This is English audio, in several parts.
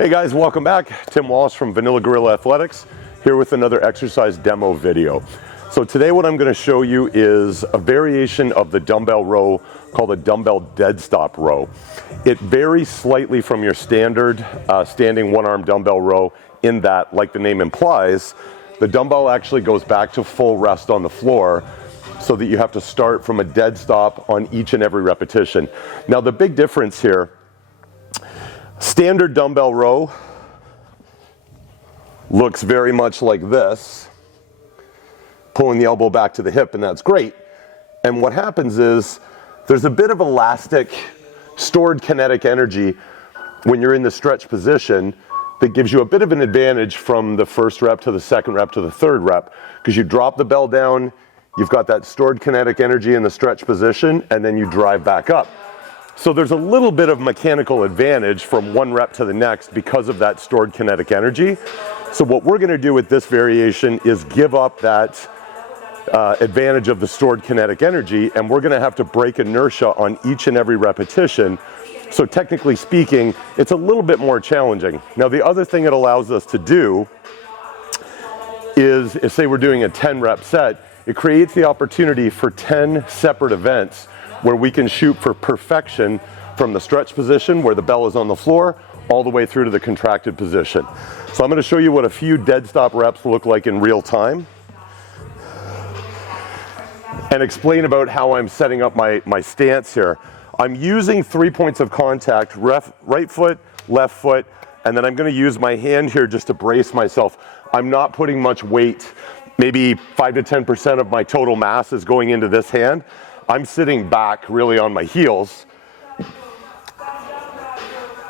Hey guys, welcome back. Tim Walsh from Vanilla Gorilla Athletics, here with another exercise demo video. So today what I'm going to show you is a variation of the dumbbell row called a dumbbell deadstop row. It varies slightly from your standard standing one-arm dumbbell row in that, like the name implies, the dumbbell actually goes back to full rest on the floor so that you have to start from a dead stop on each and every repetition. Now the big difference here, standard dumbbell row looks very much like this, pulling the elbow back to the hip, and that's great. And what happens is there's a bit of elastic, stored kinetic energy when you're in the stretch position that gives you a bit of an advantage from the first rep to the second rep to the third rep, because you drop the bell down, you've got that stored kinetic energy in the stretch position, and then you drive back up. So there's a little bit of mechanical advantage from one rep to the next because of that stored kinetic energy. So what we're going to do with this variation is give up that advantage of the stored kinetic energy, and we're going to have to break inertia on each and every repetition. So technically speaking, it's a little bit more challenging. Now the other thing it allows us to do is, if say we're doing a 10 rep set, it creates the opportunity for 10 separate events where we can shoot for perfection from the stretch position where the bell is on the floor all the way through to the contracted position. So I'm going to show you what a few dead stop reps look like in real time and explain about how I'm setting up my stance here. I'm using 3 points of contact, right foot, left foot, and then I'm going to use my hand here just to brace myself. I'm not putting much weight. Maybe 5 to 10% of my total mass is going into this hand. I'm sitting back really on my heels.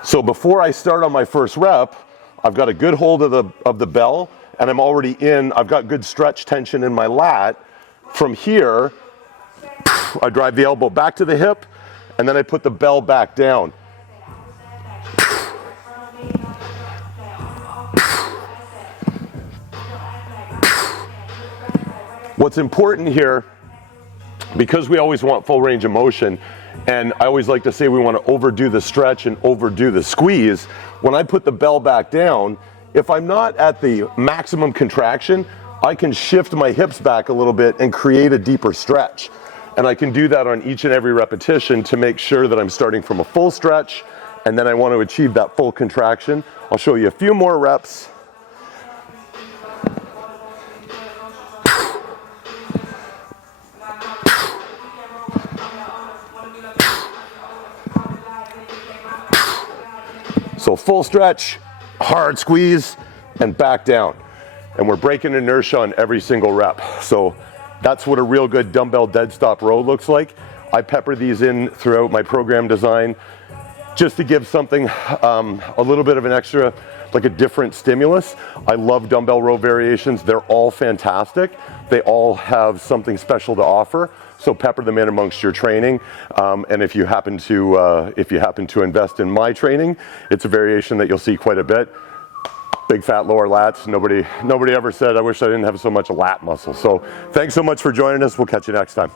So before I start on my first rep, I've got a good hold of the bell, and I'm already in. I've got good stretch tension in my lat. From here, I drive the elbow back to the hip, and then I put the bell back down. What's important here, because we always want full range of motion, and I always like to say we want to overdo the stretch and overdo the squeeze, when I put the bell back down, if I'm not at the maximum contraction, I can shift my hips back a little bit and create a deeper stretch. And I can do that on each and every repetition to make sure that I'm starting from a full stretch, and then I want to achieve that full contraction. I'll show you a few more reps. So full stretch, hard squeeze, and back down. And we're breaking inertia on every single rep. So that's what a real good dumbbell dead stop row looks like. I pepper these in throughout my program design just to give something a little bit of an extra, like a different stimulus. I love dumbbell row variations. They're all fantastic. They all have something special to offer. So pepper them in amongst your training, and if you happen to invest in my training, it's a variation that you'll see quite a bit. Big fat lower lats. Nobody ever said I wish I didn't have so much lat muscle. So thanks so much for joining us. We'll catch you next time.